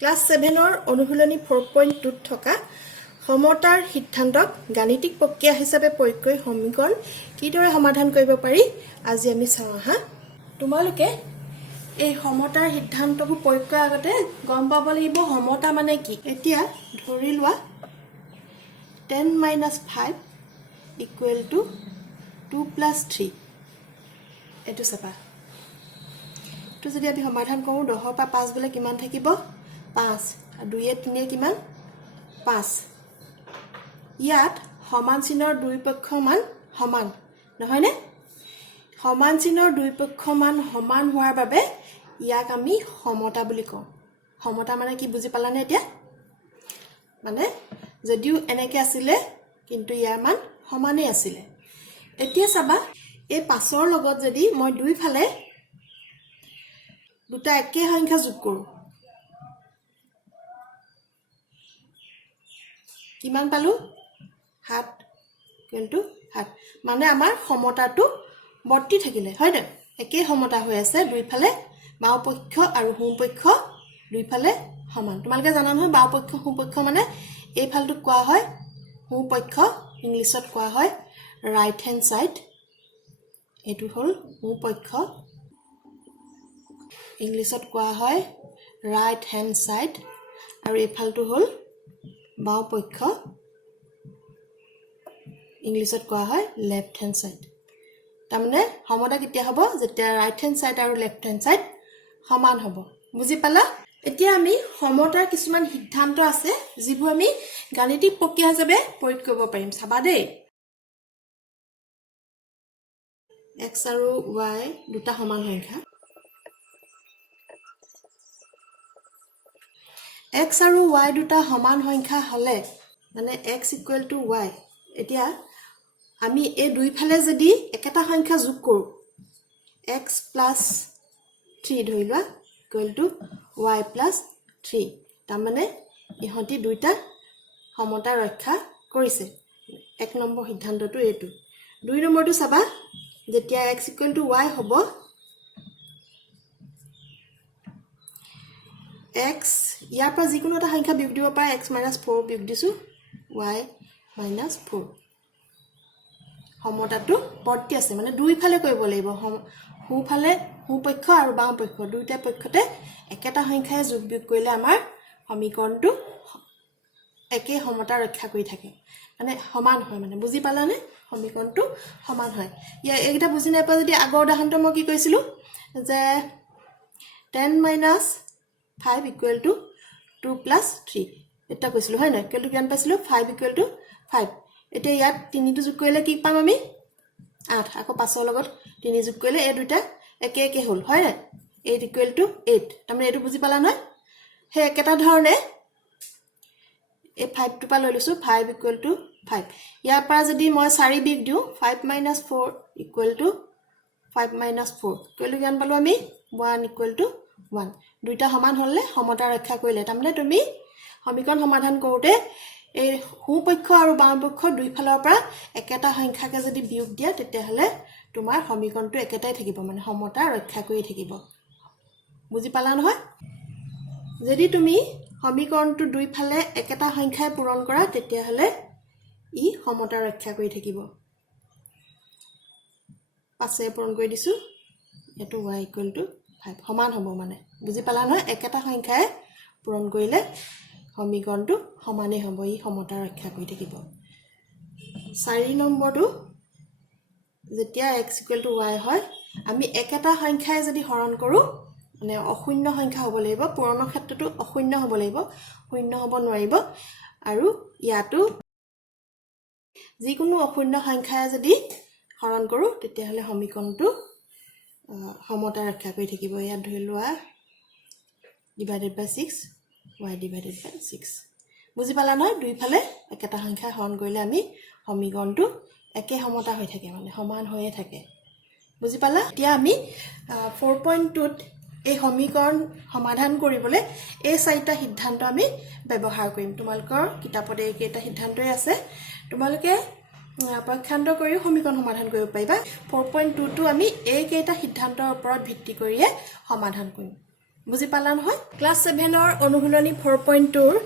class 7 অনুশীলনী 4.2 থকা সমতাৰ সিদ্ধান্তক গাণিতিক প্ৰক্ৰিয়া হিচাপে প্ৰয়োগ কৰি সমীকৰণ কিদৰে সমাধান কৰিব পাৰি আজি আমি চাওঁ হা তোমালোকে এই সমতাৰ সিদ্ধান্তক প্ৰয়োগ কৰাৰ আগতে গম পাব লাগিব সমতা মানে কি এতিয়া ধৰি লোৱা 10 - 5 = 2 + 3 এটো চাবা তো যদি আমি সমাধান কৰো 10 পৰা 5 গলে কিমান থাকিব 5 আৰু 2 এ 3 এ কিমান 5 ইয়াত সমান চিনৰ দুই পক্ষ মান সমান নহয় নে সমান চিনৰ দুই পক্ষ মান সমান হোৱাৰ বাবে ইয়াক আমি সমতা বুলি কওঁ সমতা মানে কি বুজি পালানে এতিয়া মানে যদিও এনেকে আছিল কিন্তু ইয়াৰ মান সমানেই আছিল এতিয়া চাবা এই 5ৰ লগত যদি মই দুই ফালে দুটা একে সংখ্যা যোগ কৰো কিমান পালো 7 = 7 মানে আমাৰ সমতাটো বৰ্তি থাকিলে হয় না একে সমতা হৈ আছে দুই ফালে বাও পক্ষ আৰু সোঁ পক্ষ দুই ফালে সমান তোমালোকে জানা নহয় বাও পক্ষ সোঁ পক্ষ মানে এই ফালটো কোৱা হয় সোঁ পক্ষ ইংলিছত কোৱা হয় ৰাইট হ্যান্ড সাইড এটো হল সোঁ পক্ষ ইংলিছত কোৱা হয় ৰাইট হ্যান্ড সাইড আৰু এই ফালটো হল বাও পক্ষ ইংলিছত কোৱা হয় লেফট হ্যান্ড সাইড তাৰমানে সমতা কেতিয়া হ'ব যেতিয়া ৰাইট হ্যান্ড সাইড আৰু লেফট হ্যান্ড সাইড সমান হ'ব বুজি পালা এতিয়া আমি সমতাৰ কিছুমান সিদ্ধান্ত আছে যিবোৰ আমি গাণিতিক প্ৰক্ৰিয়া হিচাপে প্ৰয়োগ কৰিব পাৰিম চাবা দেই x আৰু y দুটা সমান সংখ্যা x আৰু y দুটা সমান সংখ্যা হলে মানে x = y এতিয়া আমি এই দুই ফালে যদি একেটা সংখ্যা যোগ কৰো x + 3 ধৰি লোৱা = y + 3 তাৰমানে ইহঁতি দুইটা সমতা ৰক্ষা কৰিছে এক নম্বৰ সিদ্ধান্তটো এটো দুই নম্বৰটো চাবা যেতিয়া x = y হ'ব x ইয়াৰ পৰা যিকোনো এটা সংখ্যা বিয়োগ দিব পাৰে x - 4 বিয়োগ দিছো y - 4 সমতাটো বৰ্তি আছে মানে দুই ফালে কৰিব লাগিব সোঁ ফালে সোঁ পক্ষ আৰু বাওঁ পক্ষ দুইটা পক্ষতে একেটা সংখ্যায় যোগ বিয়োগ কৰিলে আমাৰ সমীকৰণটো একে সমতা ৰক্ষা কৰি থাকে মানে সমান হয় মানে বুজি পালানে সমীকৰণটো সমান হয় ইয়া এইটা বুজি নাপা যদি আগৰ উদাহৰণটো মই কি কৈছিলো যে 10 - 5 = 2 + 3 এটা কৈছিলো হয় না কেলটো কিমান পাইছিলো 5 = 5 এতিয়া ইয়াত 3 টো যোগ কৰিলে কি পাম আমি 8 আকৌ 5ৰ লগত 3 যোগ কৰিলে এই দুটা একে একে হল হয় না 8 = 8 তাৰমানে এটো বুজি পালা নহয় হে একেটা ধৰণে এই 5 টো পা লৈ লৈছো 5 = 5 ইয়াৰ পৰা যদি মই 4 বিয়োগ দিও 5 - 4 = 5 - 4 কেলটো কিমান পালো আমি 1 = 1 দুইটা সমান হলে সমতা ৰক্ষা কৰিলে তাৰমানে তুমি সমীকৰণ সমাধান কৰোতে এই সোঁ পক্ষ আৰু বাওঁ পক্ষ দুই ফালৰ পৰা একেটা সংখ্যাকে যদি বিয়োগ দিয়া তেতিয়া হলে তোমাৰ সমীকৰণটো একেটাই থাকিব মানে সমতা ৰক্ষা কৰি থাকিব বুজি পালা নহয় যদি তুমি সমীকৰণটো দুই ফালে একেটা সংখ্যায় পূৰণ কৰা তেতিয়া হলে ই সমতা ৰক্ষা কৰি থাকিব পাছে পূৰণ কৰি দিছো এটো y = 5 সমান হ'ব মানে বুজি পালা নহয় একেটা সংখ্যায় পূৰণ কৰিলে সমীকৰণটো সমানেই হ'ব ই সমতা ৰক্ষা কৰি থাকিব 4 নম্বৰটো যেতিয়া x = y হয় আমি একেটা সংখ্যায় যদি হৰণ কৰো মানে অশূন্য সংখ্যা হ'ব লাগিব পূৰণৰ ক্ষেত্ৰটো অশূন্য হ'ব লাগিব শূন্য হ'ব নোৱাৰিব আৰু ইয়াতো যিকোনো অশূন্য সংখ্যায় যদি হৰণ কৰো তেতিয়া হলে সমীকৰণটো সমতা ৰক্ষা কৰি থাকিব ইয়াত ধৰি লোৱা /6 y /6 বুজি পালা নহয় দুই ফালে একেটা সংখ্যা হৰণ কৰিলে আমি সমীকৰণটো একে সমতা হৈ থাকে মানে সমান হৈয়ে থাকে বুজি পালা এতিয়া আমি 4.2 ত এই সমীকৰণ সমাধান কৰিবলৈ এই চাৰিটা সিদ্ধান্ত আমি ব্যৱহাৰ কৰিম তোমালোকৰ কিতাপত এই কেইটা সিদ্ধান্তই আছে তোমালোকে পৰীক্ষান্ত কৰি সমীকৰণ সমাধান কৰিব পাৰিবা 4.2 টো আমি এই কেইটা সিদ্ধান্তৰ ওপৰত ভিত্তি কৰিয়ে সমাধান কৰিম বুজি পালা নহয় ক্লাস 7 ৰ অনুশীলনী 4.2 ৰ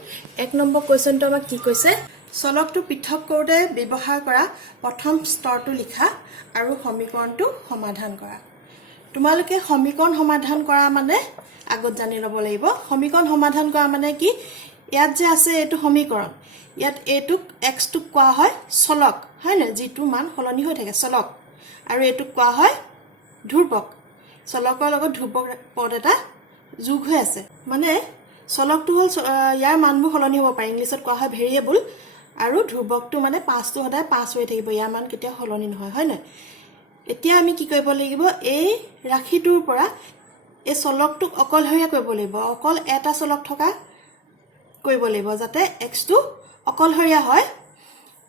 1 নম্বৰ কোৱেশ্চনটো আমাক কি কৈছে চলকটো পৃথক কৰোতে ব্যৱহাৰ কৰা প্ৰথম স্তৰটো লিখা আৰু সমীকৰণটো সমাধান কৰা তোমালোকে সমীকৰণ সমাধান কৰা মানে আগত জানি ল'ব লাগিব সমীকৰণ সমাধান কৰা মানে কি ইয়াত যে আছে এটো সমীকৰণ ইয়াত এটুক x টুক কোৱা হয় চলক হয় না যিটো মান সলনি হৈ থাকে চলক আৰু এটুক কোৱা হয় ধ্ৰুৱক চলকৰ লগত ধ্ৰুৱক পদ এটা যোগ হৈ আছে মানে চলকটো হল ইয়াৰ মানবোৰ সলনি হ'ব পাৰে ইংলিছত কোৱা হয় ভেৰিয়েবল আৰু ধ্ৰুৱকটো মানে 5 টো সদায় 5 হৈ থাকিব ইয়াৰ মান কেতিয়া সলনি নহয় হয় না এতিয়া আমি কি কৰিব লাগিব এই ৰাখিটোৰ পৰা এই চলকটোক অকলহৰীয়া কৰিব লাগিব অকল এটা চলক থকা কৰিব লাগিব যাতে x টো অকলহৰীয়া হয়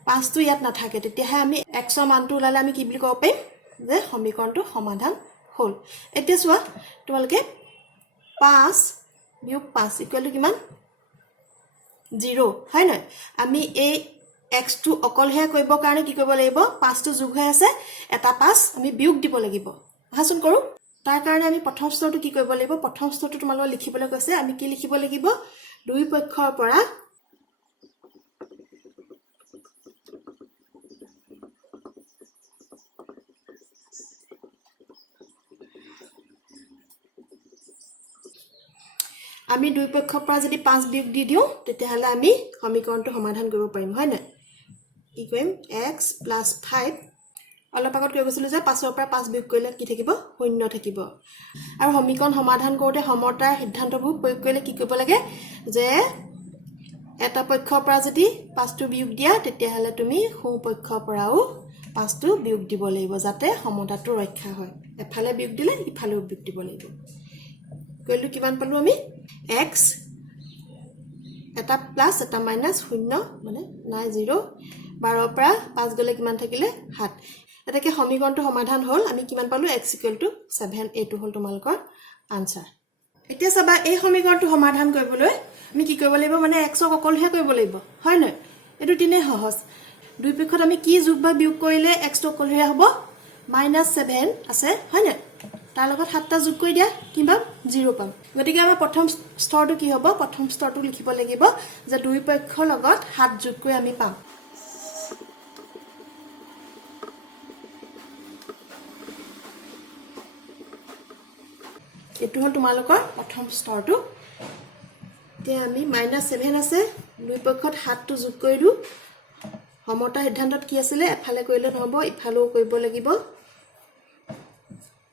5 টো ইয়াত নাথাকে তেতিয়াহে আমি x ৰ মানটো উলালে আমি কি বুলি ক'ব পাৰিম যে সমীকৰণটো সমাধান হ'ল এতিয়া চোৱা তোমালোকে 5 বিয়োগ 5 ইকুৱেল টু কিমান 0 হয় না আমি এই x টো অকলহৰীয়া কৰিবৰ কাৰণে কি কৰিব লাগিব 5 টো যোগ হৈ আছে এটা 5 আমি বিয়োগ দিব লাগিব আহাচোন কৰো তাৰ কাৰণে আমি প্ৰথম স্তৰটো কি কৰিব লাগিব প্ৰথম স্তৰটো তোমালোকক লিখিবলৈ কৈছে আমি কি লিখিব লাগিব দুই পক্ষৰ পৰা আমি দুই পক্ষৰ পৰা যদি 5 বিয়োগ দি দিও তেতিয়াহলে আমি সমীকৰণটো সমাধান কৰিব পাৰিম হয় না কি কৰিম x + 5 অলপ আগত কৈ গৈছিল যে 5 ৰ পৰা 5 বিয়োগ কৰিলে কি থাকিব 0 থাকিব আৰু সমীকৰণ সমাধান কৰোতে সমতাৰ সিদ্ধান্তবোৰ প্ৰয়োগ কৰিলে কি কৰিব লাগে যে এটা পক্ষৰ পৰা যদি 5 টো বিয়োগ দিয়া তেতিয়াহলে তুমি সোঁ পক্ষৰ পৰাও 5 টো বিয়োগ দিব লাগিব যাতে সমতাটো ৰক্ষা হয় এফালে বিয়োগ দিলে ইফালেও বিয়োগ দিব লাগিব কইলো কিমান পালো আমি x এটা প্লাস এটা মাইনাস 0 মানে নাই 0 12 পৰা 5 গলে কিমান থাকিলে 7 এটাকে সমীকৰণটো সমাধান হ'ল আমি কিমান পালো x = 7 এটো হ'ল তোমালকৰ আনসাৰ এতিয়া চাবা এই সমীকৰণটো সমাধান কৰিবলৈ আমি কি কৰিব লাগিব মানে x ক অকলহে কৰিব লাগিব হয় না এটো তিনে সহজ দুই পক্ষত আমি কি যোগ বা বিয়োগ কৰিলে x টো অকলহে হ'ব -7 আছে হয় না তাৰ লগত 7টা যোগ কৰি দিয়া কিমান 0 পাম গতিকে আমাৰ প্ৰথম স্তৰটো কি হ'ব প্ৰথম স্তৰটো লিখিব লাগিব যে দুই পক্ষৰ লগত 7 যোগ কৰি আমি পাম এটো হ'ল তোমালোকৰ প্ৰথম স্তৰটো তে আমি -7 আছে দুই পক্ষত 7 টো যোগ কৰি দিও সমতা সিদ্ধান্তত কি আছিল এফালে কৰিলে নহব ইফালেও কৰিব লাগিব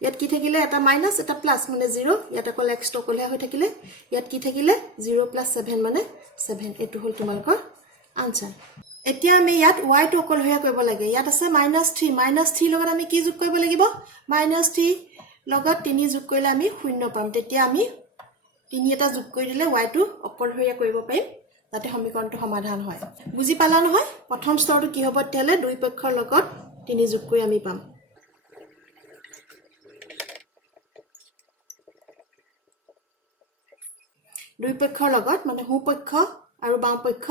ইয়াত কি থাকিলে এটা মাইনাস এটা প্লাস মানে 0 ইয়াত অকল x টো অকলহে হৈ থাকিলে ইয়াত কি থাকিলে 0 + 7 মানে 7 এটো হ'ল তোমালোকৰ আনসাৰ এতিয়া আমি ইয়াত y টো অকলহৰীয়া কৰিব লাগে ইয়াত আছে -3 লগত আমি কি যোগ কৰিব লাগিব -3 লগত 3 যোগ কৰিলে আমি 0 পাম তেতিয়া আমি 3 এটা যোগ কৰি দিলে y টো অকলহৰীয়া কৰিব পাৰিম যাতে সমীকৰণটো সমাধান হয় বুজি পালা নহয় প্ৰথম স্তৰটো কি হ'ব তেলে দুই পক্ষৰ লগত 3 যোগ কৰি আমি পাম দুই পক্ষৰ লগত মানে হু পক্ষ আৰু বাম পক্ষ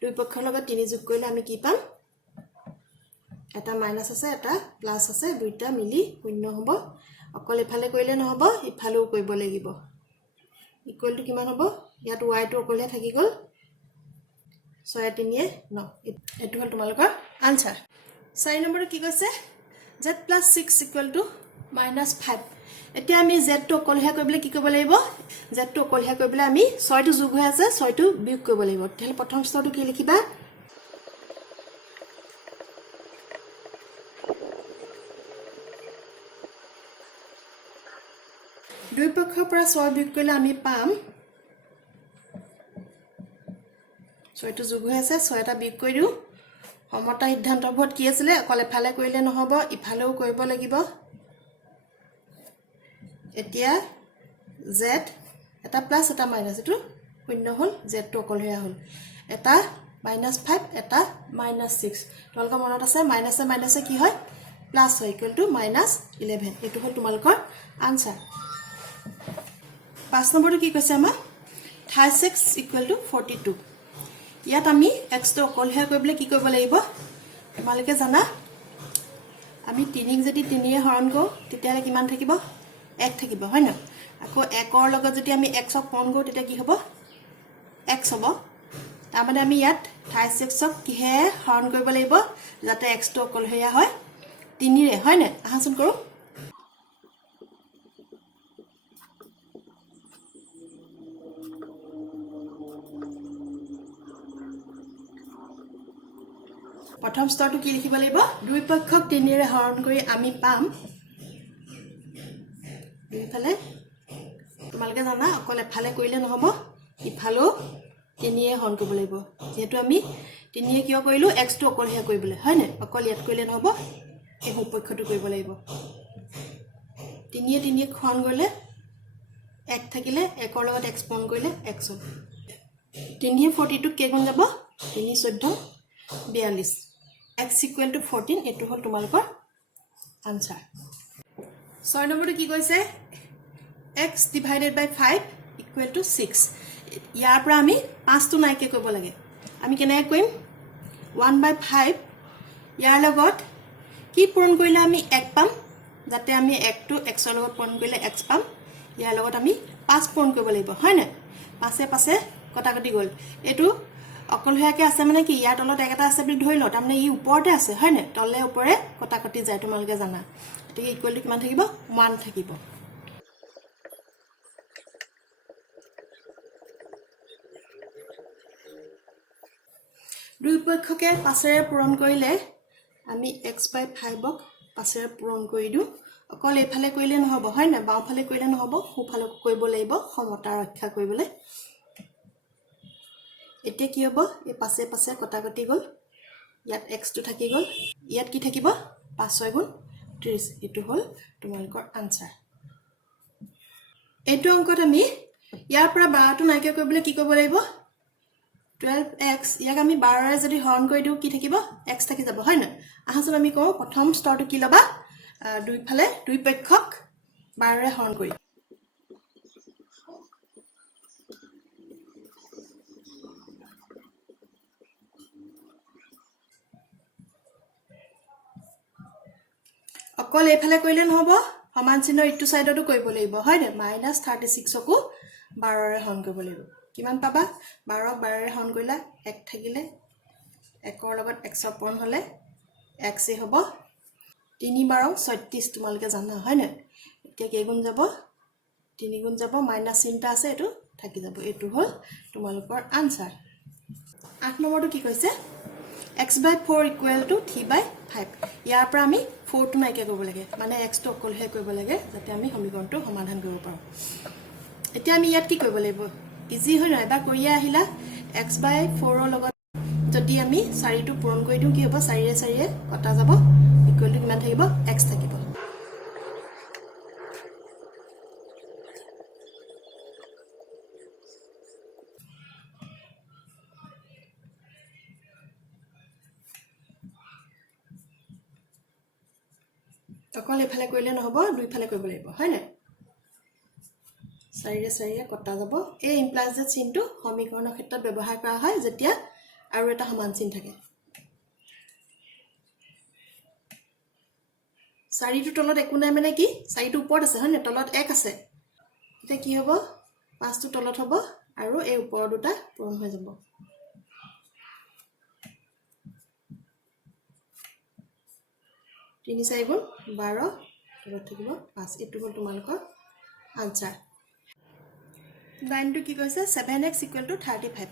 দুই পক্ষৰ লগত 3 যোগ কৰিলে আমি কি পাম এটা মাইনাস আছে এটা প্লাস আছে দুইটা মিলি 0 হ'ব অকল ইফালে কৰিলে নহব ইফালেও কৰিব লাগিব ইকুৱেল টু কিমান হ'ব ইয়াত y টো অকলহে থাকি গল 6 3 9 এটো হ'ল তোমালোকৰ আনসাৰ 4 নম্বৰটো কি কৈছে z + 6 = -5 এতিয়া আমি z টো অকলহে কৰিবলৈ কি কৰিব লাগিব z টো অকলহে কৰিবলৈ আমি 6 টো যোগ হৈ আছে 6 টো বিয়োগ কৰিব লাগিব তেতিয়াহলে প্ৰথম স্তৰটো কি লিখিবা দুই পক্ষৰ পৰা 6 বিয়োগ কৰিলে আমি পাম 6 টো যোগ হৈ আছে 6 এটা বিয়োগ কৰি দিও সমতা সিদ্ধান্তবোৰত কি আছিল অকল এফালে কৰিলে নহব ইফালেও কৰিব লাগিব এতিয়া z এটা প্লাস এটা মাইনাস এটো 0 হ'ল z টো অকলহৰীয়া হ'ল এটা -5 এটা -6 তোমালোকৰ মনত আছে মাইনাসে মাইনাসে কি হয় প্লাস হয় ইকুৱেল টু -11 এটো হ'ল তোমালোকৰ আনসাৰ 5 নম্বৰটো কি কৈছে আমাৰ 36 = 42 ইয়াত আমি x টো অকলহীয়া কৰিবলৈ কি কৰিব লাগিব তোমালোকে জানা আমি 3 যদি 3 এ হৰণ কৰো তেতিয়ালে কিমান থাকিব 1 থাকিব হয় না আকৌ 1ৰ লগত যদি আমি xক পূৰণ কৰো তেতিয়া কি হ'ব x হ'ব তাৰ মানে আমি ইয়াত 36ক কিহে হৰণ কৰিব লাগিব যাতে x টো অকলহৰীয়া হয় 3 ৰে হয় না আহাচোন কৰো প্ৰথম স্তৰটো কি লিখিব লাগিব দুই পক্ষক 3 ৰে হৰণ কৰি আমি পাম দুইফালে তোমালোকে জানা অকল এফালে কৰিলে নহব ইফালেও 3 ৰে হৰণ কৰিব লাগিব যেহেতু আমি 3 ৰে কিয় কৰিলো x টো অকলহীয়া কৰিবলৈ হয় না অকল ইয়াত কৰিলে নহব এই পক্ষটো কৰিব লাগিব 3 ৰে হৰণ কৰিলে 1 থাকিলে 1ৰ লগত x পূৰণ কৰিলে x হ'ব 3 ৰে 42 কে গুণ যাব 3 14 42 x equal to 14 এটো হল তোমালোকৰ আনসাৰ 6 নম্বৰটো কি কৈছে x divided by 5 equal to 6 ইয়াৰ পৰা আমি 5 টো নাইকে কৰিব লাগে আমি কেনেকৈ কৰিম 1 by 5 ইয়াৰ লগত কি পূৰণ কৰিলে আমি 1 পাম যাতে আমি 1 টো x ৰ লগত পূৰণ কৰিলে x পাম ইয়াৰ লগত আমি 5 পূৰণ কৰিব লাগিব হয় না পাছে পাছে কটাকটি গল এটো অকলহীয়াকে আছে মানে কি ইয়াৰ তলত একটা আছে বুলি ধৰি ল তাৰমানে ই ওপৰতে আছে হয় না তলে ওপৰে কটাকটি যায় তোমালোকে জানা এটো ইকুৱেল টু কিমান থাকিব 1 থাকিব দুই পক্ষকে পাছেৰে পূৰণ কৰিলে আমি x by 5ক পাছেৰে পূৰণ কৰি দিও অকল এফালে কৰিলে নহব হয় না বাওফালে কৰিলে নহব সোফালে কৰিব লাগিব সমতা ৰক্ষা কৰিবলৈ এতিয়া কি হ'ব এই পাছে পাছে কটাকটি গল ইয়াত x টো থাকি গল ইয়াত কি থাকিব 5 6 গুণ 30 এটো হল তোমালোকৰ আনসাৰ এইটো অংকত আমি ইয়াৰ পৰা 12 টো নাইকে কৰিবলৈ কি কৰিব লাগিব 12x ইয়াক আমি 12 ৰে যদি হৰণ কৰি দিও কি থাকিব x থাকি যাব হয় না আহাচোন আমি কও প্ৰথম স্তৰটো কি লবা দুইফালে দুই পক্ষক 12 ৰে হৰণ কৰি অকল এফালে কৰিলে নহব সমান চিহ্ন ইটো সাইডতো কৰিব লাগিব হয় না -36 কো 12 ৰে হৰণ কৰিব লাগিব কিমান পাবা 12 ক 12 ৰে হৰণ কৰিলা 1 থাকিলে 1ৰ লগত x পূৰণ হলে x এ হ'ব 3 12 36 তোমালোকে জানা হয় না এতিয়া কি গুণ যাব 3 গুণ যাব মাইনাস চিহ্নটা আছে এটো থাকি যাব এটো হল তোমালোকৰ আনসাৰ 8 নম্বৰটো কি কৈছে x by 4 equal to 3 by 5 ইয়াৰ পৰা আমি 4 টো নাইকে কৰিব লাগে মানে x টো অকলহে কৰিব লাগে যাতে আমি সমীকৰণটো সমাধান কৰিব পাৰো এতিয়া আমি ইয়াত কি কৰিব লাগিব ইজি হয় না এবাৰ কৰিয়া আহিলা x by 4 ৰ লগত যদি আমি 4 টো পূৰণ কৰি দিও কি হ'ব 4 ৰে 4 ৰে কটা যাব ইকুৱেল টু কিমান থাকিব x থাকিব অকল এফালে কৰিলে নহব দুইফালে কৰিব লাগিব হয় না 4 ৰে 4 ৰে কটা যাব এই ইমপ্লাইজ যে চিহ্নটো সমীকৰণৰ ক্ষেত্ৰত ব্যৱহাৰ কৰা হয় যেতিয়া আৰু এটা সমান চিহ্ন থাকে 4 টো তলত একো নাই মানে কি 4 টো ওপৰত আছে হয় না তলত 1 আছে এটা কি হ'ব 5 টো তলত হ'ব আৰু এই ওপৰ দুটা পূৰণ হৈ যাব 3 4 গুণ 12 তলত থাকিব 5 এটো হল তোমালোকৰ আনসাৰ 9 টো কি কৈছে 7x equal to 35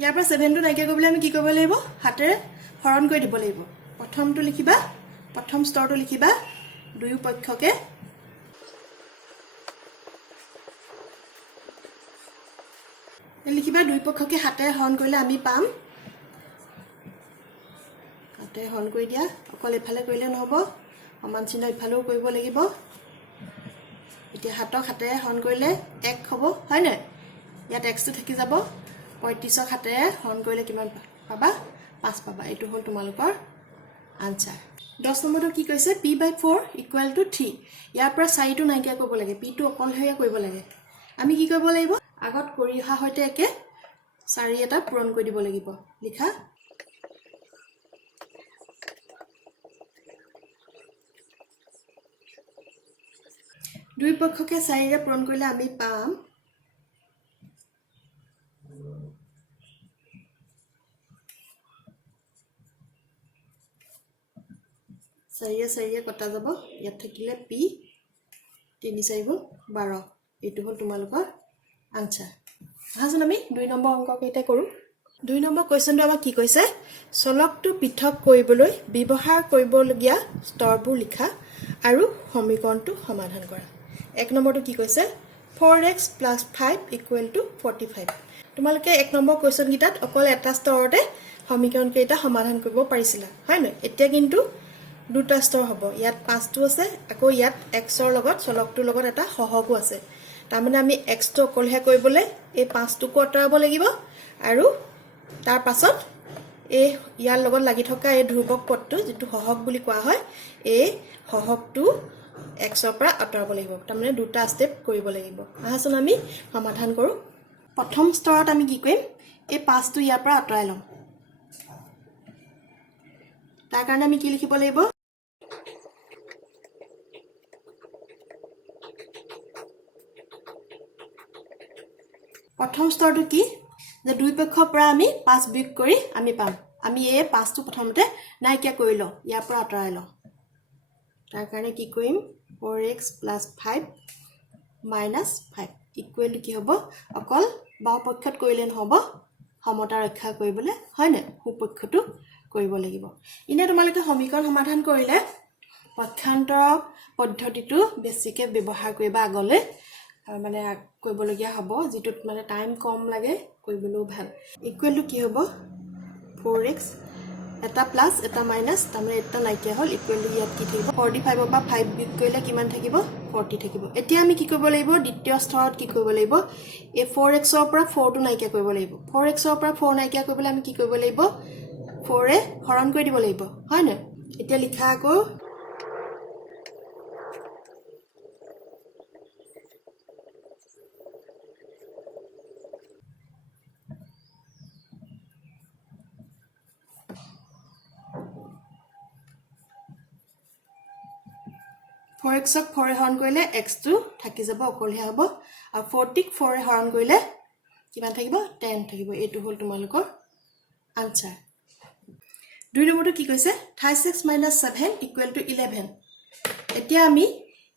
ইয়াৰ পৰা 7 টো নাইকে কৰিবলৈ আমি কি কৰিব লাগিব হাতেৰে হৰণ কৰি দিব লাগিব প্ৰথমটো লিখিবা প্ৰথম স্তৰটো লিখিবা দুই পক্ষকে লিখিবা দুই পক্ষকে হাতেৰে হৰণ কৰিলে আমি পাম হাতেৰে হৰণ কৰি দিয়া অকল এফালে কৰিলে নহব সমান চিহ্ন ইফালেও কৰিব লাগিব এতিয়া হাতক হাতেৰে হৰণ কৰিলে 1 হ'ব হয় না ইয়াত x টো থাকি যাব 35ক হাতেৰে হৰণ কৰিলে কিমান পাবা 5 পাবা এটো হল তোমালোকৰ আনসাৰ 10 নম্বৰটো কি কৈছে p by 4 equal to 3 ইয়াৰ পৰা 4 টো নাইকিয়া কৰিব লাগে p টো অকলহৰীয়া কৰিব লাগে আমি কি কৰিব লাগিব আগত কৰি অহা হৈতে একে 4 এটা পূৰণ কৰি দিব লাগিব লিখা দুই পক্ষকে 4ৰে পূৰণ কৰিলে আমি পাম 4 কটা যাব ইয়াত থাকিলে p 3 4 12 এইটো হল তোমালোকৰ আনসাৰ আহাচোন আমি 2 নম্বৰ অংক কেইটা কৰো 2 নম্বৰ কোৱেশ্চনটো আমাক কি কৈছে চলকটো পৃথক কৰিবলৈ ব্যৱহাৰ কৰিবলগীয়া স্তৰবোৰ লিখা আৰু সমীকৰণটো সমাধান কৰা 1 নম্বৰটো কি কৈছে 4x + 5 = 45 তোমালোকে 1 নম্বৰ কোৱেশ্চন গিটাত অকল এটা স্তৰতে সমীকৰণ কেইটা সমাধান কৰিব পাৰিছিলা হয় ন এতিয়া কিন্তু দুটা স্তৰ হ'ব ইয়াত 5টো আছে আকৌ ইয়াত x ৰ লগত চলকটোৰ লগত এটা সহগো আছে তাৰ মানে আমি x টো অকলহে কৰিবলৈ এই 5টো কটাব লাগিব আৰু তাৰ পাছত এই ইয়াৰ লগত লাগি থকা এই ধ্ৰুৱক পদটো যেটো সহগ বুলি কোৱা হয় এই সহগটো x ৰ পৰা আঁতৰাব লাগিব তাৰ মানে দুটা স্টেপ কৰিব লাগিব আহাচোন আমি সমাধান কৰো প্ৰথম স্তৰত আমি কি কৰিম এই 5টো ইয়াৰ পৰা আঁতৰাই লম তাৰ কাৰণে আমি কি লিখিব লাগিব প্ৰথম স্তৰটো কি যে দুই পক্ষৰ পৰা আমি 5 বিয়োগ কৰি আমি পাম আমি এই 5টো প্ৰথমতে নাইকিয়া কৰি লওঁ ইয়াৰ পৰা আঁতৰাই লওঁ তাৰ কাৰণে কি কৰিম 4x + 5 - 5 = কি হ'ব অকল বাও পক্ষত কৰিলে নহব সমতা ৰক্ষা কৰিবলৈ হয় না সুপক্ষটো কৰিব লাগিব ইনে তোমালোকে সমীকৰণ সমাধান কৰিলে পক্ষান্তৰ পদ্ধতিটো বেছিকে ব্যৱহাৰ কৰিবা আগলৈ মানে কৰিবলগীয়া হ'ব যেটোত মানে টাইম কম লাগে কৰিবলৈও ভাল ইকুৱেল টু কি হ'ব 4x এটা প্লাস এটা মাইনাস তাৰমানে এটা নাইকিয়া হল ইকুৱেল টু ইয়াত কি থাকিব 45 ৰ পৰা 5 বিয়োগ কৰিলে কিমান থাকিব 40 থাকিব এতিয়া আমি কি কৰিব লাগিব দ্বিতীয় স্তৰত কি কৰিব লাগিব এই 4x ৰ পৰা 4 টো নাইকিয়া কৰিব লাগিব 4x ৰ পৰা 4 নাইকিয়া কৰিবলৈ আমি কি কৰিব লাগিব 4 এ হৰণ কৰি দিব লাগিব হয় না এতিয়া লিখা আকৌ x ক 4 হৰণ কৰিলে x টো থাকি যাব অকলহে হ'ব আৰু 40 ক 4 হৰণ কৰিলে কিমান থাকিব 10 থাকিব এটো হল তোমালোকৰ আনসাৰ 2 নম্বৰটো কি কৈছে 36 - 7 = 11 এতিয়া আমি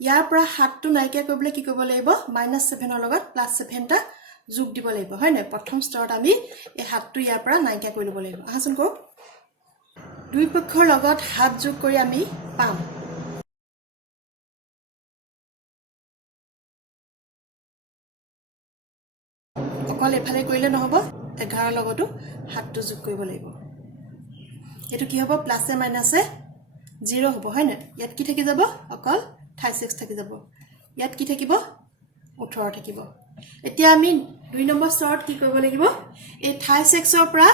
ইয়াৰ পৰা 7 টো নাইকিয়া কৰিবলৈ কি কৰিব লাগিব -7 ৰ লগত +7 টা যোগ দিব লাগিব হয় না প্ৰথম স্তৰত আমি এই 7 টো ইয়াৰ পৰা নাইকিয়া কৰি লব লাগিব আহাচোন কৰো দুই পক্ষৰ লগত 7 যোগ কৰি আমি পাম অকল এফালে কৰিলে নহব 11 লগতো 7 টো যোগ কৰিব লাগিব এটো কি হ'ব প্লাসে মাইনাসে 0 হ'ব হয় না ইয়াত কি থাকি যাব অকল 36 থাকি যাব ইয়াত কি থাকিব 18 থাকিব এতিয়া আমি 2 নম্বৰ স্তৰত কি কৰিব লাগিব এই 36 ৰ পৰা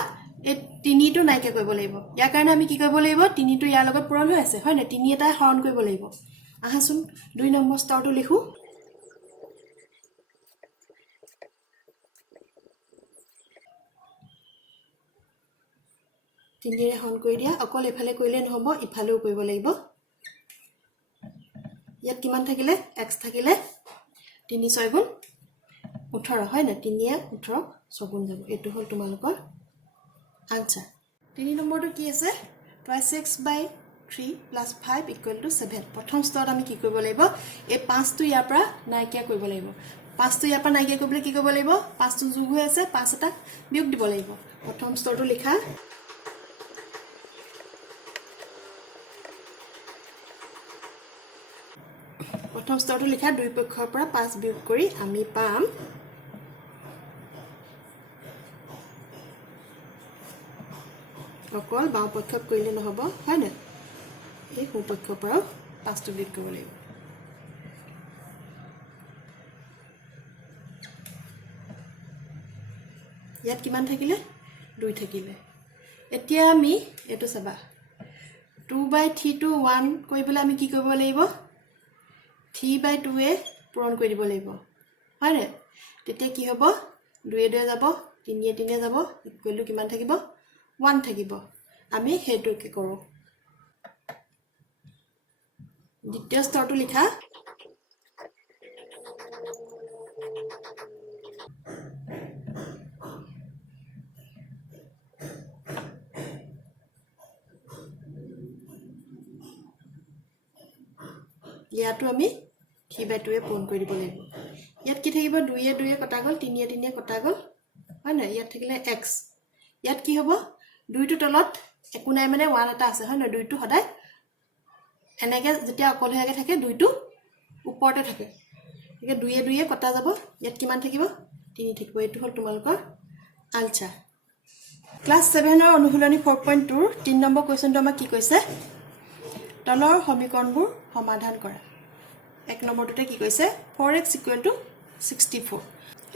এই 3 টো নাইকিয়া কৰিব লাগিব ইয়াৰ কাৰণে আমি কি কৰিব লাগিব 3 টো ইয়াৰ লগত পূৰণ হৈ আছে হয় না 3 এটা হৰণ কৰিব লাগিব আহাচোন 2 নম্বৰ স্তৰটো লিখো তিনিৰে হৰণ কৰি দিয়া অকল এফালে কৰিলে নহব ইফালেও কৰিব লাগিব ইয়াত কিমান থাকিলে x থাকিলে 3 6 গুণ 18 হয় না 3 এ 18 6 গুণ যাব এটো হল তোমালোকৰ আনসাৰ 3 নম্বৰটো কি আছে 26/3 + 5 = 7 প্ৰথম স্তৰত আমি কি কৰিব লাগিব এই 5 টো ইয়াৰ পৰা নাইকিয়া কৰিব লাগিব 5 টো ইয়াৰ পৰা নাইকিয়া কৰিবলৈ কি কৰিব লাগিব 5 টো যোগ হৈ আছে 5 এটা বিয়োগ দিব লাগিব প্ৰথম স্তৰটো লিখা প্ৰথম স্তৰটো লিখা দুই পক্ষৰ পৰা 5 বিয়োগ কৰি আমি পাম অকল বাও পক্ষত কৰিলে নহব হয় না এই সো পক্ষৰ পৰা 5 টো বিয়োগ কৰিব লাগিব ইয়াত কিমান থাকিলে 2 থাকিলে এতিয়া আমি এটো চাবা 2/3 টো 1 কৰিবলৈ আমি কি কৰিব লাগিব 3/2 এ পূৰণ কৰি দিব লাগিব হয় না তেতিয়া কি হ'ব 2 এ 2 যাব 3 এ 3 যাব ইকুৱেল টু কিমান থাকিব 1 থাকিব আমি হেতুকে কৰো দ্বিতীয় স্তৰটো লিখা ইয়াতো আমি 3/2 পূৰণ কৰি দিব লাগিব ইয়াত কি থাকিব 2 এ 2 এ কটা গ'ল 3 এ 3 এ কটা গ'ল হয় না ইয়াত থাকিলে x ইয়াত কি হ'ব 2 টো তলত একো নাই মানে 1 এটা আছে হয় না 2 টো সদায় এনেকে যেতিয়া অকলহেয়াকে থাকে 2 টো ওপৰতে থাকে ঠিক 2 এ 2 এ কটা যাব ইয়াত কিমান থাকিব 3 থাকিব এটো হল তোমালোকৰ আনসাৰ ক্লাস 7 ৰ অনুশীলনী 4.2 ৰ 3 নম্বৰ কোৱেশ্চনটো আমাক কি কৈছে তলৰ সমীকৰণবোৰ সমাধান কৰা এক নম্বৰটোতে কি কৈছে 4x = 64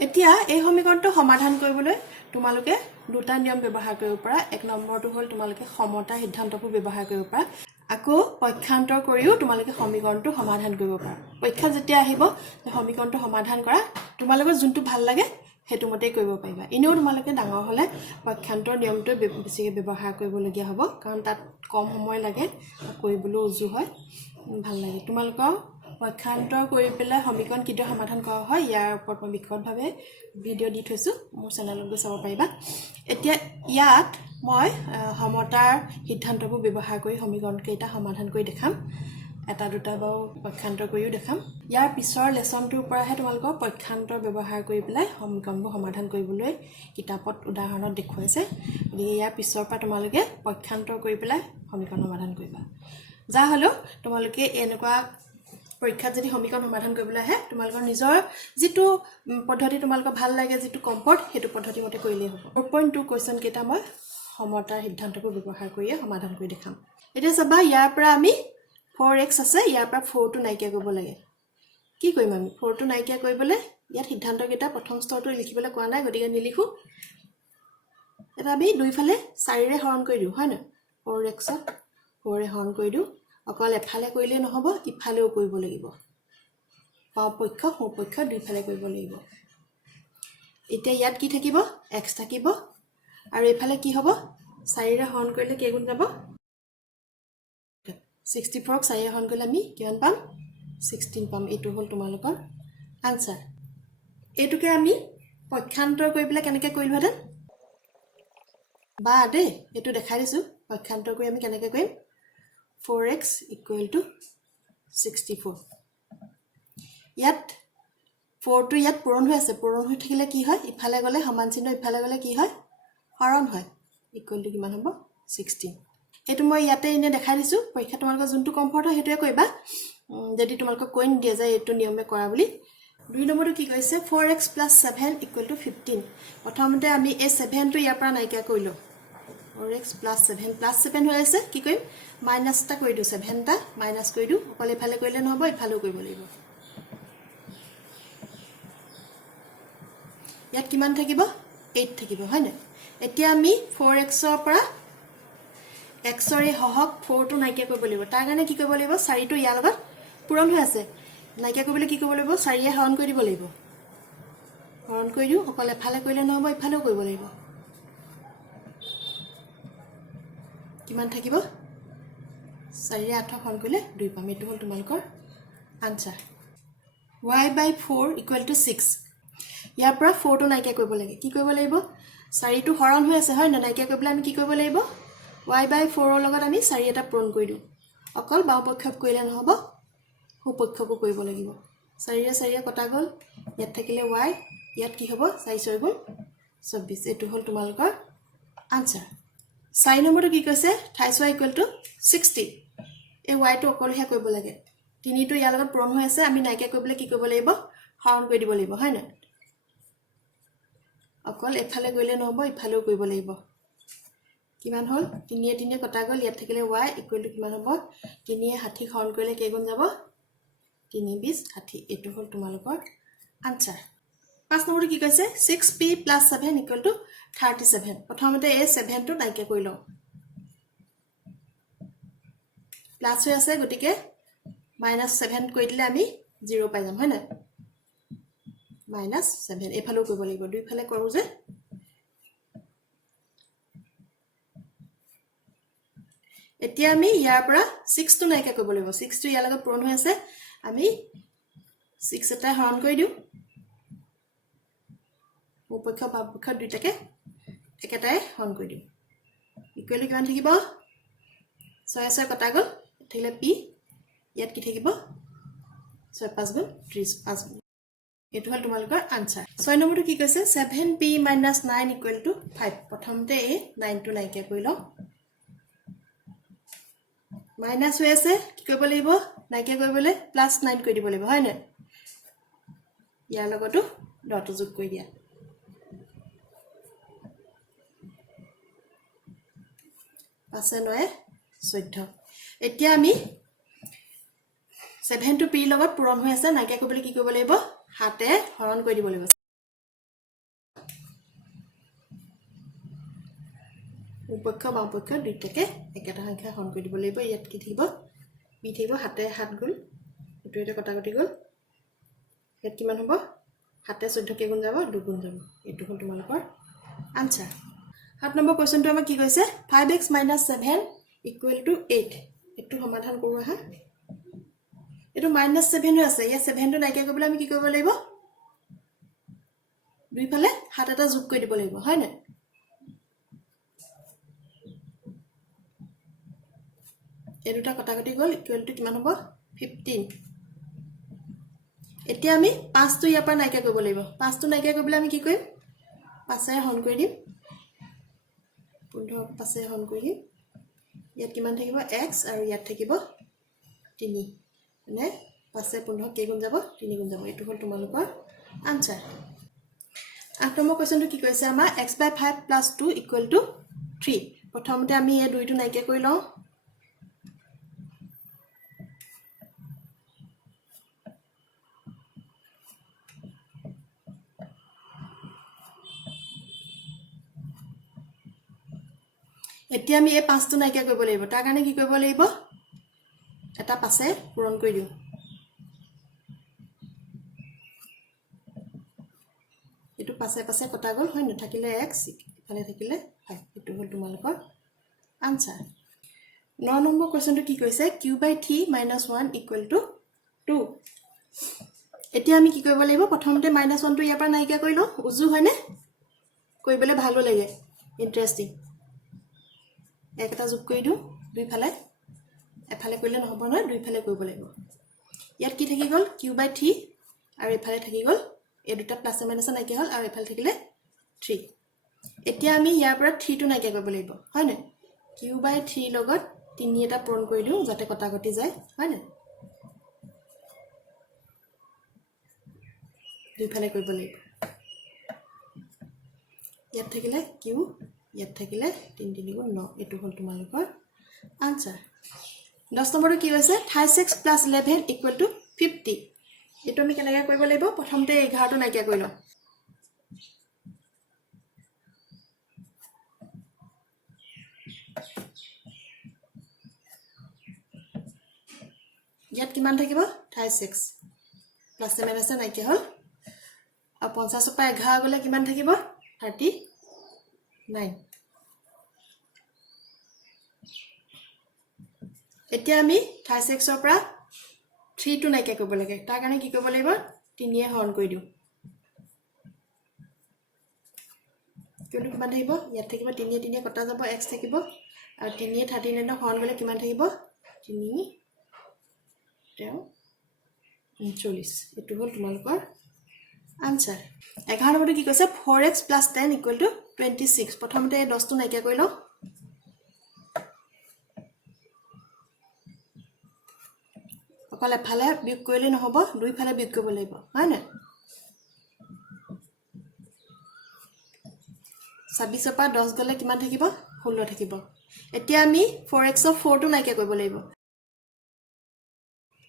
এতিয়া এই সমীকৰণটো সমাধান কৰিবলৈ তোমালোকে দুটা নিয়ম ব্যৱহাৰ কৰিব পাৰা এক নম্বৰটো হ'ল তোমালোকে সমতা সিদ্ধান্তবোৰ ব্যৱহাৰ কৰিব পাৰা আকৌ পক্ষান্তৰ কৰিও তোমালোকে সমীকৰণটো সমাধান কৰিব পাৰা পৰীক্ষা যেতিয়া আহিব সমীকৰণটো সমাধান কৰা তোমালোকৰ যোনটো ভাল লাগে হেতু মতে কৰিব পাৰিবা এনেও তোমালোকে ডাঙৰ হলে পক্ষান্তৰ নিয়মটো বেছিকৈ ব্যৱহাৰ কৰিবলগীয়া হ'ব কাৰণ তাত কম সময় লাগে কৰিবলৈ উজু হয় ভাল লাগে তোমালোকৰ পক্ষান্তৰ কৰি পেলাই সমীকৰণ কিদৰে সমাধান কৰা হয় ইয়াৰ ওপৰত মই বিশদভাৱে ভিডিঅ' দি থৈছো মোৰ চেনেলত গৈ চাব পাৰিবা এতিয়া ইয়াত মই সমতাৰ সিদ্ধান্তবোৰ ব্যৱহাৰ কৰি সমীকৰণ কেইটা সমাধান কৰি দেখাম এটা দুটা বাও পক্ষান্তৰ কৰিও দেখাম ইয়াৰ পিছৰ লেসনটোৰ পৰাহে তোমালোকৰ পক্ষান্তৰ ব্যৱহাৰ কৰি পেলাই সমীকৰণবোৰ সমাধান কৰিবলৈ কিতাপত উদাহৰণত দেখুৱাইছে গতিকে ইয়াৰ পিছৰ পৰা তোমালোকে পক্ষান্তৰ কৰি পেলাই সমীকৰণ সমাধান কৰিবা যা হলো তোমালোকে এনেকুৱা পৰীক্ষাত যদি সমীকৰণ সমাধান কৰিবলৈ আহে তোমালোকৰ নিজৰ যেটো পদ্ধতি তোমালোকৰ ভাল লাগে যেটো কমফৰ্ট হেতু পদ্ধতি মতে কৰিলেই হ'ব 4.2 কোৱেশ্চন কেইটা মই সমতাৰ সিদ্ধান্তবোৰ ব্যৱহাৰ কৰি সমাধান কৰি দেখাম এতিয়া চাবা ইয়াৰ পৰা আমি 4x আছে ইয়াৰ পৰা 4 টো নাইকিয়া কৰিব লাগে কি কৰিম আমি 4 টো নাইকিয়া কৰিবলৈ ইয়াত সিদ্ধান্ত কেইটা প্ৰথম স্তৰটো লিখিবলৈ কোৱা নাই গতিকে নিলিখো এটা আমি দুইফালে 4 ৰে হৰণ কৰি দিও হয় না 4x 4 ৰে হৰণ কৰি দিও অকল এফালে কৰিলে নহব ইফালেও কৰিব লাগিব বাওপক্ষ সোঁপক্ষ দুইফালে কৰিব লাগিব এতিয়া ইয়াত কি থাকিব x থাকিব আৰু এফালে কি হ'ব 4 ৰে হৰণ কৰিলে কি গুণ যাব 64 ক 4 ৰে হৰণ কৰিলে আমি কিমান পাম 16 পাম এটো হল তোমালোকৰ আনসাৰ এটোকে আমি পক্ষান্তৰ কৰি পেলাই কেনেকৈ কৰিলো হেতেন বা দে এটো দেখাই দিছো পক্ষান্তৰ কৰি আমি কেনেকৈ কৰিম 4x = 64 ইয়াত 4 টো ইয়াত পূৰণ হৈ আছে পূৰণ হৈ থাকিলে কি হয় ইফালে গলে সমান চিহ্ন ইফালে গলে কি হয় হৰণ হয় ইকুৱেল টু কিমান হ'ব 16 এটো মই ইয়াতে ইনে দেখাই দিছো পৰীক্ষা তোমালোকৰ যোনটো কমফৰ্ট হয় হেতুৱে কৰিবা যদি তোমালোকক কৈ নিদিয়া যায় এটো নিয়মে কৰা বুলি দুই নম্বৰটো কি কৈছে 4x + 7 = 15 প্ৰথমতে আমি এই 7 টো ইয়াৰ পৰা নাইকিয়া কৰিলো 4x + 7 + 7 হৈ আছে কি কৰিম মাইনাস টা কৰি দিও 7 টা মাইনাস কৰি দিও অকল ইফালে কৰিলে নহব ইফালেও কৰিব লাগিব ইয়াত কিমান থাকিব 8 থাকিব হয় না এতিয়া আমি 4x ৰ পৰা x ৰ হহক 4 টো নাইকিয়া কৰিব লাগিব তাৰ কাৰণে কি কৰিব লাগিব 4 টো ইয়াৰ লগত পূৰণ হৈ আছে নাইকিয়া কৰিবলৈ কি কৰিব লাগিব 4 ৰে হৰণ কৰি দিব লাগিব হৰণ কৰি দিও অকল এফালে কৰিলে নহব ইফালেও কৰিব লাগিব কিমান থাকিব 4 ৰে 8 হৰণ কৰিলে 2 পাম এটো হল তোমালোকৰ আনসাৰ y/4 = 6 ইয়াৰ পৰা 4 টো নাইকিয়া কৰিব লাগে কি কৰিব লাগিব 4 টো হৰণ হৈ আছে হয় না নাইকিয়া কৰিবলৈ আমি কি কৰিব লাগিব y/4 ৰ লগত আমি 4 এটা পূৰণ কৰি দিও অকল বাওপক্ষক কৰিলে নহব সোঁপক্ষকো কৰিব লাগিব 4 ৰে 4 কটা গল ইয়াত থাকিলে y ইয়াত কি হ'ব 4 6 গুণ 24 এটো হল তোমালোকৰ আনসাৰ 4 নম্বৰটো কি কৈছে 28y = 60 এই y টো অকলহে কৰিব লাগে 3 টো ইয়াৰ লগত পূৰণ হৈ আছে আমি নাইকিয়া কৰিবলৈ কি কৰিব লাগিব হৰণ কৰি দিব লাগিব হয় না অকল এফালে কৰিলে নহব ইফালেও কৰিব লাগিব কিমান হল 3 এ 3 কটা গল ইয়াত থাকিলে y = কিমান হ'ব 3 এ 60 হৰণ কৰিলে কেই গুণ যাব 3 × 20 60 এটো হল তোমালোকৰ আনসাৰ 5 নম্বৰটো কি কৈছে 6p + 7 = 37 প্ৰথমতে এই 7 টো নাইকিয়া কৰি লও প্লাস হৈ আছে গটিকে -7 কৰি দিলে আমি 0 পাই যাম হয় না -7 এফালেও কৰিব লাগিব দুইফালে কৰো যে এতিয়া আমি ইয়াৰ পৰা 6 টো নাইকিয়া কৰিব লাগিব 6 টো ইয়াৰ লগত পূৰণ হৈ আছে আমি 6 এটা হৰণ কৰি দিও উপপক্ষ বামপক্ষ দুইটাকে একেটাই হৰণ কৰি দিও ইকুৱেল কিমান থাকিব 6 6 কটা গল থাকিলে p ইয়াত কি থাকিব 6 5 গুণ 30 5 গুণ এটো হল তোমালোকৰ আনসাৰ 6 নম্বৰটো কি কৈছে 7p - 9 = 5 প্ৰথমতে এই 9 টো নাইকিয়া কৰি লওঁ মাইনাস হৈ আছে কি কৰিব লাগিব নাইকিয়া কৰিবলৈ +9 কৰি দিব লাগিব হয় না ইয়াৰ লগতো ডট যোগ কৰি দিয়া 5 9 14 এতিয়া আমি 7 টো p লগত পূৰণ হৈ আছে নাইকিয়া কৰিবলৈ কি কৰিব লাগিব হাতে হৰণ কৰি দিব লাগিব উপপক্ষ বামপক্ষ দুইটাকে একেটা সংখ্যা হৰণ কৰি দিব লাগিব ইয়াত কি থাকিব b থাকিব হাতে 7 গুণ এটো এটা কটাকটি গল ইয়াত কিমান হ'ব হাতে 14 কে গুণ যাব 2 গুণ যাব এটো হল তোমালোকৰ আনসাৰ 7 নম্বৰ কোৱেশ্চনটো আমাক কি কৈছে 5x - 7 = 8 এটো সমাধান কৰো হা এটো -7 হৈ আছে ইয়া 7 টো নাইকিয়া কৰিবলৈ আমি কি কৰিব লাগিব দুইফালে হাত এটা যোগ কৰি দিব লাগিব হয় না এই দুটা কটাকটি গল ইকুৱেল টু কিমান হ'ব 15 এতিয়া আমি 5 টো ইয়াৰ পৰা নাইকিয়া কৰিব লাগিব 5 টো নাইকিয়া কৰিবলৈ আমি কি কৰিম 5 এ হৰণ কৰি দিম 15 5 এ হৰণ কৰি দিম ইয়াত কিমান থাকিব x আৰু ইয়াত থাকিব 3 মানে 5 এ 15 কে গুণ যাব 3 গুণ যাব এটো হল তোমালোকৰ আনসাৰ 8 নম্বৰ কোৱেশ্চনটো কি কৈছে আমাৰ x/5 + 2 = 3 প্ৰথমতে আমি এই দুইটো নাইকিয়া কৰি লওঁ এতিয়া আমি এই 5 টো নাইকিয়া কৰিব লাগিব তাৰ কাৰণে কি কৰিব লাগিব এটা পাছে পূৰণ কৰি দিও এটো পাছে পাছে কটা গল হয় না থাকিলে x ইফালে থাকিলে 5 এটো হল তোমালোকৰ আনসাৰ 9 নম্বৰ কোৱেশ্চনটো কি কৈছে q/3 - 1 = 2 এতিয়া আমি কি কৰিব লাগিব প্ৰথমতে -1 টো ইয়াৰ পৰা নাইকিয়া কৰি লওঁ উজু হয়নে কৰিবলৈ ভালো লাগে ইন্টাৰেষ্টিং একটা যোগ কৰি দিও দুইফালে এফালে কৰিলে নহব নহয় দুইফালে কৰিব লাগিব ইয়াত কি থাকি গল q/3 আৰু এফালে থাকি গল এই দুটা প্লাস মাইনাস নাইকিয়া হল আৰু এফালে থাকিলে 3 এতিয়া আমি ইয়াৰ পৰা 3 টো নাইকিয়া কৰিব লাগিব হয় না q/3 লগত 3 এটা পূৰণ কৰি দিও যাতে কটাকটি যায় হয় না দুইফালে কৰিব লাগিব ইয়াত থাকিলে q ইয়াত থাকিলে 3 3 গুণ 9 এটো হল তোমালোকৰ আনসাৰ 10 নম্বৰটো কি হৈছে 36 + 11 = 50 এটো আমি কেনেকৈ কৰিব লাগিব প্ৰথমতে 11 টো নাইকিয়া কৰি লওঁ ইয়াত কিমান থাকিব 36 প্লাস মাইনাস নাইকিয়া হল আৰু 50 পৰা 11 গলে কিমান থাকিব 39 এতিয়া আমি 36 ৰ পৰা 3 টো নাইকিয়া কৰিব লাগে তাৰ কাৰণে কি কৰিব লাগিব 3 এ হৰণ কৰি দিও কিয়নো কিমান থাকিব ইয়াত থাকিব 3 3 কটা যাব x থাকিব আৰু 3 39 হৰণ গলে কিমান থাকিব 3 39 এটো হল তোমালোকৰ আনসাৰ 11 নম্বৰটো কি কৈছে 4x + 10 = 26 প্ৰথমতে 10 টো নাইকিয়া কৰি লওঁ অকল এফালে বিয়োগ কৰিলে নহব দুইফালে বিয়োগ কৰিব লাগিব হয় না 26 ৰ পৰা 10 গলে কিমান থাকিব 16 থাকিব এতিয়া আমি 4x ৰ 4 টো নাইকিয়া কৰিব লাগিব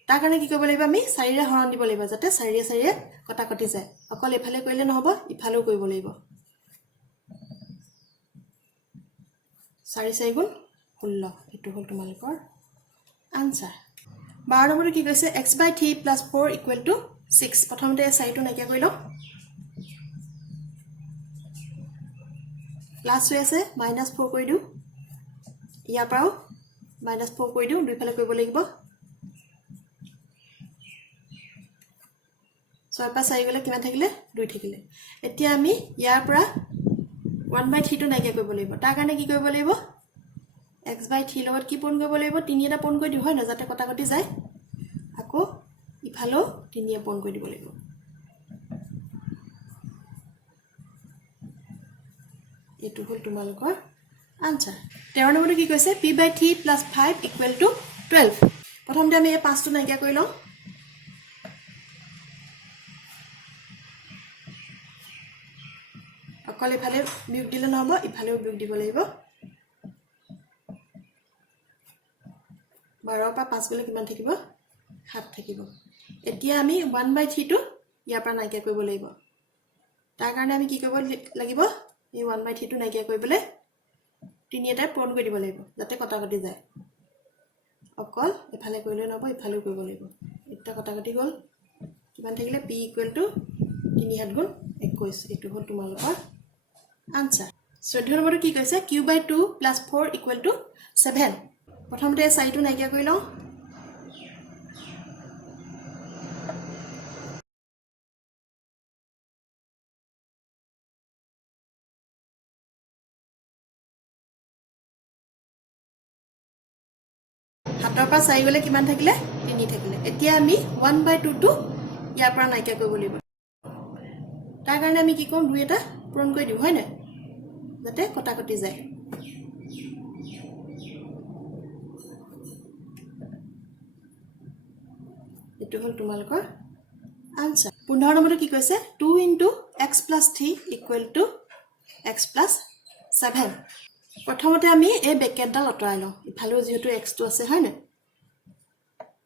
তাৰ কাৰণে কি কৰিব লাগিব আমি 4 ৰে হৰণ দিব লাগিব যাতে 4 4 কটাকটি যায় অকল এফালে কৰিলে নহব ইফালেও কৰিব লাগিব 4 4 গুণ 16 এটো হল তোমালোকৰ আনসাৰ 12 নম্বৰটো কি কৈছে x/3 + 4 = 6 প্ৰথমতে 4 টো নাইকিয়া কৰি লওঁ প্লাস হৈ আছে -4 কৰি দিও ইয়াৰ পৰাও -4 কৰি দিও দুইফালে কৰিব লাগিব 6 পৰা 4 গলে কিমান থাকিলে 2 থাকিলে এতিয়া আমি ইয়াৰ পৰা 1/3 টো নাইকিয়া কৰিব লাগিব তাৰ কাৰণে কি কৰিব লাগিব x/3 লগত কি পূৰণ কৰিব লাগিব 3 এটা পূৰণ কৰি দিও হয় না যাতে কটাকটি যায় আকৌ ইফালেও 3 পূৰণ কৰি দিব লাগিব এটো হল তোমালোকৰ আনসাৰ 13 নম্বৰটো কি কৈছে p/3 + 5 = 12 প্ৰথমতে আমি এই 5টো নাইকিয়া কৰি লওঁ অকল ইফালে বিয়োগ দিলে নহব ইফালেও বিয়োগ দিব লাগিব 12 পৰা 5 গলে কিমান থাকিব 7 থাকিব এতিয়া আমি 1/3 টো ইয়াৰ পৰা নাইকিয়া কৰিব লাগিব তাৰ কাৰণে আমি কি কৰিব লাগিব এই 1/3 টো নাইকিয়া কৰিবলৈ 3 এটা পূৰণ কৰি দিব লাগিব যাতে কটাকটি যায় অকল এফালে কৰিলে নহব ইফালেও কৰিব লাগিব এটা কটাকটি গল কিমান থাকিলে p = 3 7 গুণ 21 এটো হল তোমালোকৰ আনসাৰ 14 নম্বৰটো কি কৈছে q/2 + 4 = 7 প্ৰথমতে 4টো নাইকিয়া কৰি লওঁ হাতৰ পৰা 4 গলে কিমান থাকিলে 3 থাকিলে এতিয়া আমি 1/2 টো ইয়াৰ পৰা নাইকিয়া কৰিব লাগিব তাৰ কাৰণে আমি কি কৰিম 2 এটা পূৰণ কৰি দিম হয় না যাতে কটাকটি যায় এটো হল তোমালোকৰ আনসাৰ 15 নম্বৰটো কি কৈছে 2 * x + 3 = x + 7 প্ৰথমতে আমি এই ব্ৰেকেটডাল অতৰাই লওঁ ইফালেও যেহেতু x টো আছে হয় না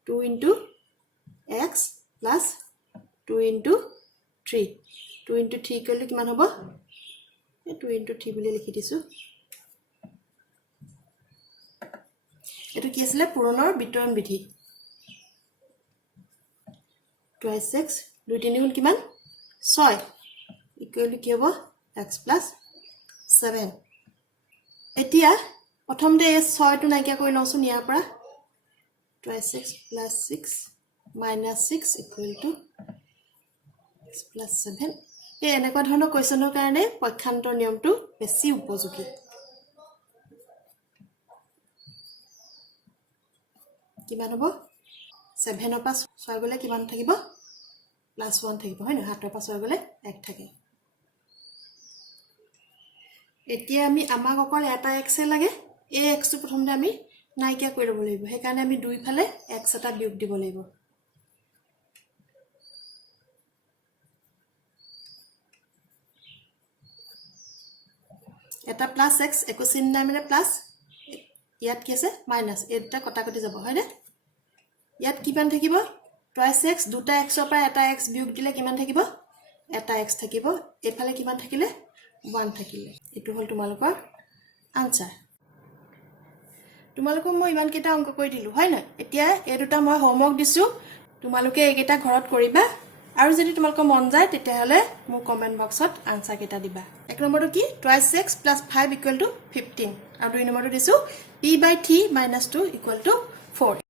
2 * x + 2 * 3 2 * 3 কৰিলে কিমান হ'ব এই 2 * 3 বুলি লিখি দিছো এটো কি আছিল পূৰণৰ বিতৰণ বিধি 2x 2 3 গুণ কিমান 6 ইকুৱেল কি হ'ব x + 7 এতিয়া প্ৰথমতে এই 6টো নাইকিয়া কৰি লওঁচোন ইয়াৰ পৰা 2x + 6 - 6 = x + 7 এই এনেকুৱা ধৰণৰ কোৱেশ্চনৰ কাৰণে পক্ষান্তৰ নিয়মটো বেছি উপযোগী কিমান হ'ব 7 ৰ পৰা 6 গলে কিমান থাকিব +1 থাকিব হয় না 7 ৰ পৰা 6 গলে 1 থাকে এতিয়া আমি আমাক অকল এটা x লাগে এই x টো প্ৰথমতে আমি নাইকিয়া কৰি ল'ব লাগিব সেই কাৰণে আমি দুইফালে x এটা বিয়োগ দিব লাগিব এটা +x একো চিন নাই মানে প্লাস ইয়াত কি আছে মাইনাস এটা কটাকটি যাব হয় না ইয়াত কিমান থাকিব 2x দুটা x ৰ পৰা এটা x বিয়োগ দিলে কিমান থাকিব এটা x থাকিব এফালে কিমান থাকিলে 1 থাকিলে এটো হল তোমালোকৰ আনসাৰ তোমালোকক মই ইমান কেটা অংক কৰি দিলো হয় না এতিয়া এই দুটা মই হোমৱৰ্ক দিছো তোমালোকে এইকেটা ঘৰত কৰিবা আৰু যদি তোমালোকৰ মন যায় তেতিয়া হলে মোৰ কমেন্ট বক্সত আনসাৰ কেটা দিবা এক নম্বৰটো কি 2x + 5 = 15 আৰু দুই নম্বৰটো দিছো p/3 - 2 = 4